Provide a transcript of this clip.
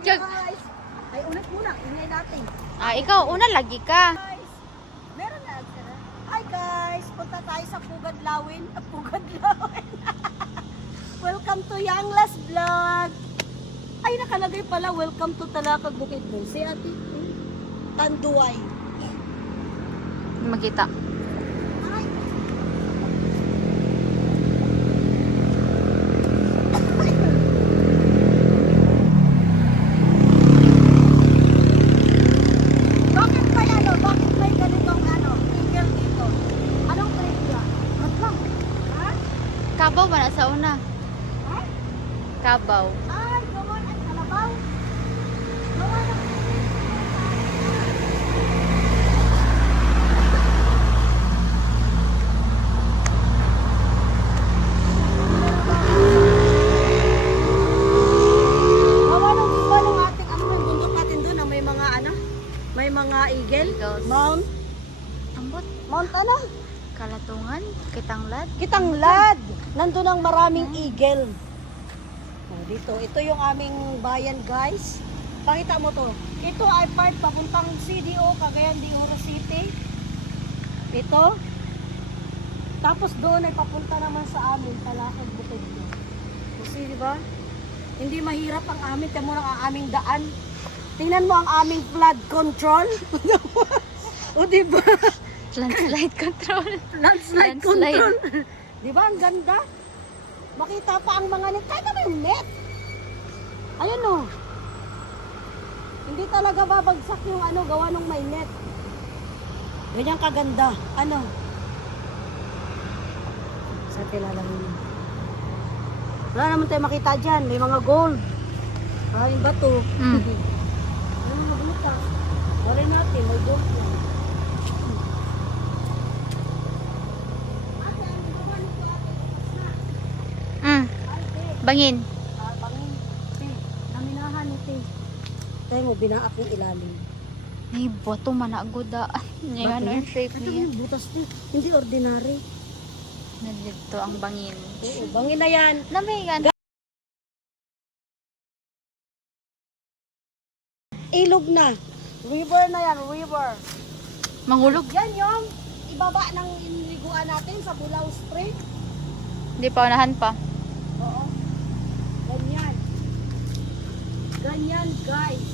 Guys, ay ulit muna, ingay natin. Ikaw, una lagi ka. Guys, meron na. Hi guys, punta tayo sa Pugadlawin. Pugadlawin. Welcome to Younglas Vlog. Ay, nakalagay pala, welcome to Talakag Bukidnon. Si Ate Tanduay. Makita. Ay. Bakit may ano? Bakit may ganitong ano? Finger dito. Anong trivia? Matlang. Ha? Kabaw ba na sa una? Ha? Kabaw. Ay, gawin at kalabaw. Gawa ng gawa ng iba ng ating ano yung bundok natin doon na may mga ano? May mga eagle. Eagles. Ambot. Mount ano? Kalatungan. Kitanglad. Kitanglad. Nandun ang maraming eagle. Oh, dito, ito yung aming bayan guys. Pakita mo to. Ito ay part papuntang CDO, Cagayan de Oro City. Ito. Tapos doon ay papunta naman sa amin, Talakag Bukidnon. Kasi di ba? Hindi mahirap ang amin, tamo lang ang aming daan. Tingnan mo ang aming flood control. O di ba? Landslide control. Landslide Landslide. control. Di ba? Ang ganda. Makita pa ang mga net. Kahit naman yung net. Ayun o. Hindi talaga babagsak yung ano, gawa ng may net. Ganyan kaganda. Ano? Sa kilala mo. Wala naman tayo makita dyan. May mga gold. Maraming bato. Mm. Ano magluta? Wala natin. May gold yan. Ate, ano gawa nito ate? Mm. Bangin. Bangin. Te, naminahan ni te. Tayo mo, binaak yung ilalim. Ay, boto managoda. Yan ano yung shape Ito niya. yung butas te. Hindi ordinary. Nandito ang bangin. Oo, bangin na yan. Namigan. Ilog na. River na yan, river. Mangulog. Yan yung ibaba ng inliguan natin sa Bulao Spring. Hindi pa unahan pa. Oo. Ganyan. Ganyan guys.